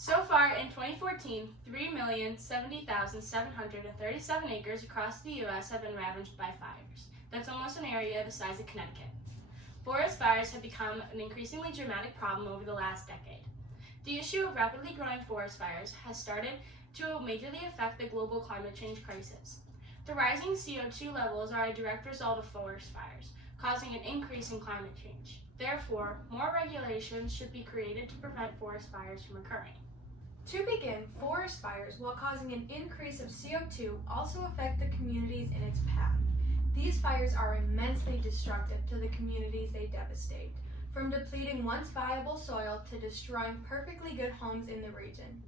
So far in 2014, 3,070,737 acres across the U.S. have been ravaged by fires. That's almost an area the size of Connecticut. Forest fires have become an increasingly dramatic problem over the last decade. The issue of rapidly growing forest fires has started to majorly affect the global climate change crisis. The rising CO2 levels are a direct result of forest fires, causing an increase in climate change. Therefore, more regulations should be created to prevent forest fires from occurring. To begin, forest fires, while causing an increase of CO2, also affect the communities in its path. These fires are immensely destructive to the communities they devastate, from depleting once viable soil to destroying perfectly good homes in the region.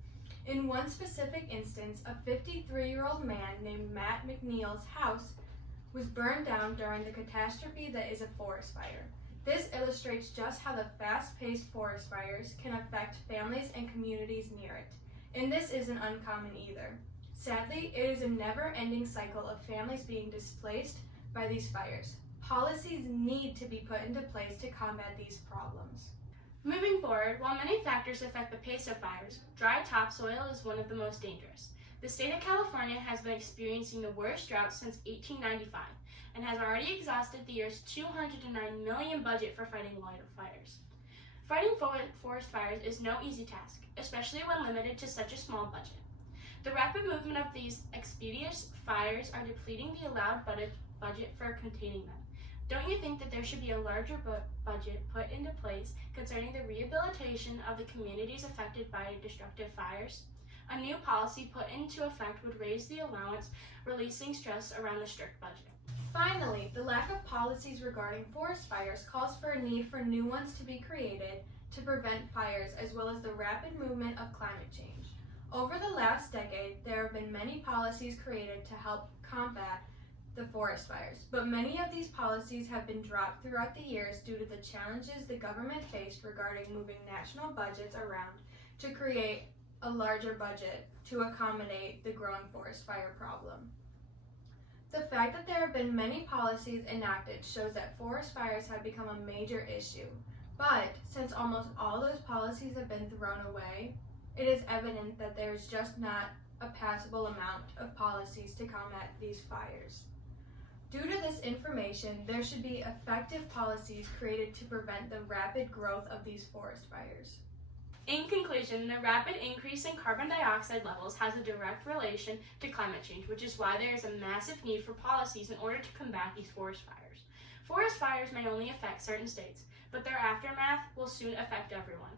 In one specific instance, a 53-year-old man named Matt McNeil's house was burned down during the catastrophe that is a forest fire. This illustrates just how the fast-paced forest fires can affect families and communities near it. And this isn't uncommon either. Sadly, it is a never-ending cycle of families being displaced by these fires. Policies need to be put into place to combat these problems. Moving forward, while many factors affect the pace of fires, dry topsoil is one of the most dangerous. The state of California has been experiencing the worst drought since 1895 and has already exhausted the year's $209 million budget for fighting wildfires. Fighting forest fires is no easy task, especially when limited to such a small budget. The rapid movement of these expeditious fires are depleting the allowed budget for containing them. Don't you think that there should be a larger budget put into place concerning the rehabilitation of the communities affected by destructive fires? A new policy put into effect would raise the allowance, releasing stress around the strict budget. Finally, the lack of policies regarding forest fires calls for a need for new ones to be created to prevent fires, as well as the rapid movement of climate change. Over the last decade, there have been many policies created to help combat the forest fires, but many of these policies have been dropped throughout the years due to the challenges the government faced regarding moving national budgets around to create a larger budget to accommodate the growing forest fire problem. The fact that there have been many policies enacted shows that forest fires have become a major issue, but since almost all those policies have been thrown away, it is evident that there is just not a passable amount of policies to combat these fires. Due to this information, there should be effective policies created to prevent the rapid growth of these forest fires. In conclusion, the rapid increase in carbon dioxide levels has a direct relation to climate change, which is why there is a massive need for policies in order to combat these forest fires. Forest fires may only affect certain states, but their aftermath will soon affect everyone.